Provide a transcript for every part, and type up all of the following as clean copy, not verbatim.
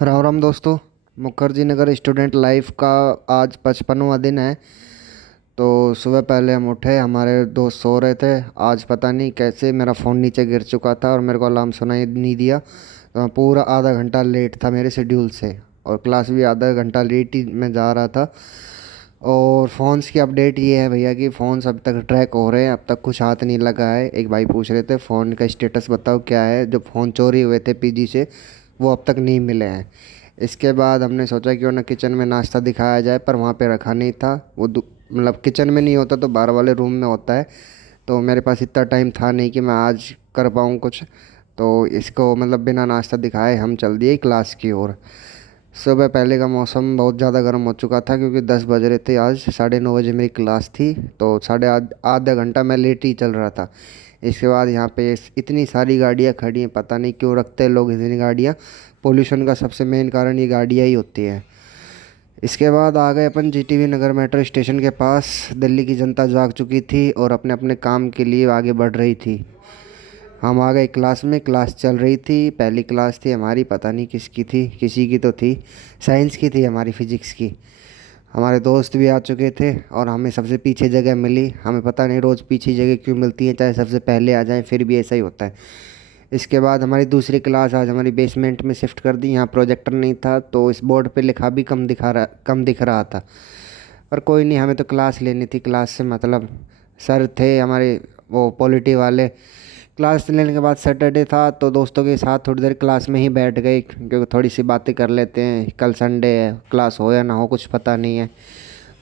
राम राम दोस्तों। Mukherjee Nagar student life का आज 55वां दिन है। तो सुबह पहले हम उठे, हमारे दोस्त सो रहे थे। आज पता नहीं कैसे मेरा फ़ोन नीचे गिर चुका था और मेरे को अलार्म सुनाई नहीं दिया, तो मैं पूरा आधा घंटा लेट था मेरे शेड्यूल से। और क्लास भी आधा घंटा लेट ही मैं जा रहा था। और फ़ोन्स की अपडेट ये है भैया कि फ़ोन्स अब तक ट्रैक हो रहे हैं, अब तक कुछ हाथ नहीं लगा है। एक भाई पूछ रहे थे फ़ोन का स्टेटस बताओ क्या है, जो फ़ोन चोरी हुए थे पीजी से वो अब तक नहीं मिले हैं। इसके बाद हमने सोचा क्यों ना किचन में नाश्ता दिखाया जाए, पर वहाँ पे रखा नहीं था। वो मतलब किचन में नहीं होता तो बाहर वाले रूम में होता है। तो मेरे पास इतना टाइम था नहीं कि मैं आज कर पाऊँ कुछ। तो इसको मतलब बिना नाश्ता दिखाए हम चल दिए क्लास की ओर। सुबह पहले का मौसम बहुत ज़्यादा गर्म हो चुका था क्योंकि 10 बज रहे थे। आज 9:30 मेरी क्लास थी, तो आधा घंटा मैं लेट ही चल रहा था। इसके बाद यहाँ पे इतनी सारी गाड़ियाँ खड़ी हैं, पता नहीं क्यों रखते हैं लोग इतनी गाड़ियाँ। पोल्यूशन का सबसे मेन कारण ये गाड़ियाँ ही होती है। इसके बाद आ गए अपन जीटीवी नगर मेट्रो स्टेशन के पास। दिल्ली की जनता जाग चुकी थी और अपने अपने काम के लिए आगे बढ़ रही थी। हम आ गए क्लास में, क्लास चल रही थी। पहली क्लास थी हमारी, पता नहीं किसकी थी, किसी की तो थी। साइंस की थी हमारी, फिजिक्स की। हमारे दोस्त भी आ चुके थे और हमें सबसे पीछे जगह मिली। हमें पता नहीं रोज़ पीछे जगह क्यों मिलती है, चाहे सबसे पहले आ जाएं फिर भी ऐसा ही होता है। इसके बाद हमारी दूसरी क्लास आज हमारी बेसमेंट में शिफ्ट कर दी। यहाँ प्रोजेक्टर नहीं था तो इस बोर्ड पे लिखा भी कम दिख रहा था। पर कोई नहीं, हमें तो क्लास लेनी थी, क्लास से मतलब। सर थे हमारे वो पॉलिटी वाले। क्लास लेने के बाद सैटरडे था तो दोस्तों के साथ थोड़ी देर क्लास में ही बैठ गए, क्योंकि थोड़ी सी बातें कर लेते हैं। कल संडे है, क्लास हो या ना हो कुछ पता नहीं है।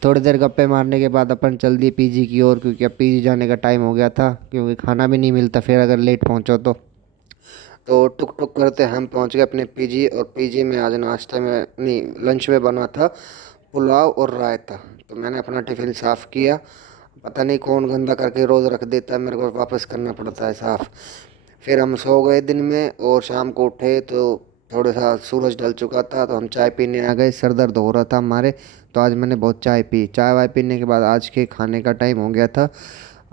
थोड़ी देर गप्पे मारने के बाद अपन चल दिए पीजी की ओर, क्योंकि अब पीजी जाने का टाइम हो गया था, क्योंकि खाना भी नहीं मिलता फिर अगर लेट पहुंचो तो टुक टुक करते हम पहुंच गए अपने पीजी। और पीजी में आज नाश्ते में नहीं, लंच में बना था पुलाव और रायता। तो मैंने अपना टिफ़िन साफ़ किया। पता नहीं कौन गंदा करके रोज़ रख देता है, मेरे को वापस करना पड़ता है साफ़। फिर हम सो गए दिन में और शाम को उठे तो थोड़ा सा सूरज ढल चुका था, तो हम चाय पीने आ गए। सर दर्द हो रहा था हमारे, तो आज मैंने बहुत चाय पी। चाय वाय पीने के बाद आज के खाने का टाइम हो गया था।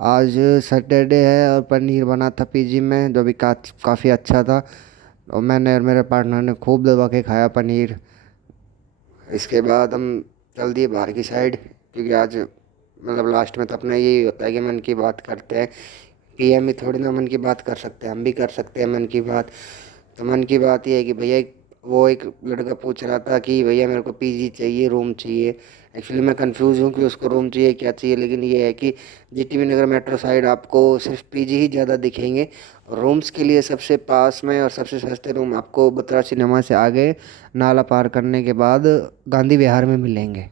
आज सैटरडे है और पनीर बना था पीजी में, जो भी काफ़ी अच्छा था। और मैंने और मेरे पार्टनर ने खूब दबा के खाया पनीर। इसके बाद हम चल दिए बाहर की साइड, क्योंकि आज मतलब लास्ट में तो अपना यही होता है कि मन की बात करते हैं। पीएम ही थोड़ी ना मन की बात कर सकते हैं, हम भी कर सकते हैं मन की बात। तो मन की बात ये है कि भैया वो एक लड़का पूछ रहा था कि भैया मेरे को पीजी चाहिए, रूम चाहिए। एक्चुअली मैं कंफ्यूज हूँ कि उसको रूम चाहिए क्या चाहिए, लेकिन ये है कि जीटीवी नगर मेट्रो साइड आपको सिर्फ पीजी ही ज़्यादा दिखेंगे। रूम्स के लिए सबसे पास में और सबसे सस्ते रूम आपको बत्रा सिनेमा से आगे नाला पार करने के बाद गांधी विहार में मिलेंगे।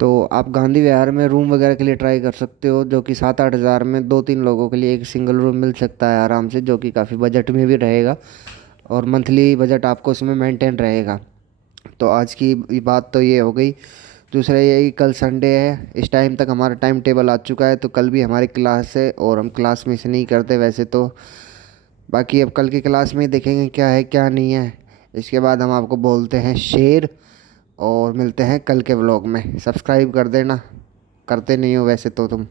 तो आप गांधी विहार में रूम वगैरह के लिए ट्राई कर सकते हो, जो कि 7-8 हज़ार में 2-3 लोगों के लिए एक सिंगल रूम मिल सकता है आराम से, जो कि काफ़ी बजट में भी रहेगा और मंथली बजट आपको उसमें मेंटेन रहेगा। तो आज की बात तो ये हो गई। दूसरा ये है कि कल संडे है, इस टाइम तक हमारा टाइम टेबल आ चुका है, तो कल भी हमारी क्लास है और हम क्लास मिस नहीं करते वैसे तो। बाकी अब कल की क्लास में ही देखेंगे क्या है क्या नहीं है। इसके बाद हम आपको बोलते हैं शेर, और मिलते हैं कल के व्लॉग में। सब्सक्राइब कर देना, करते नहीं हो वैसे तो तुम।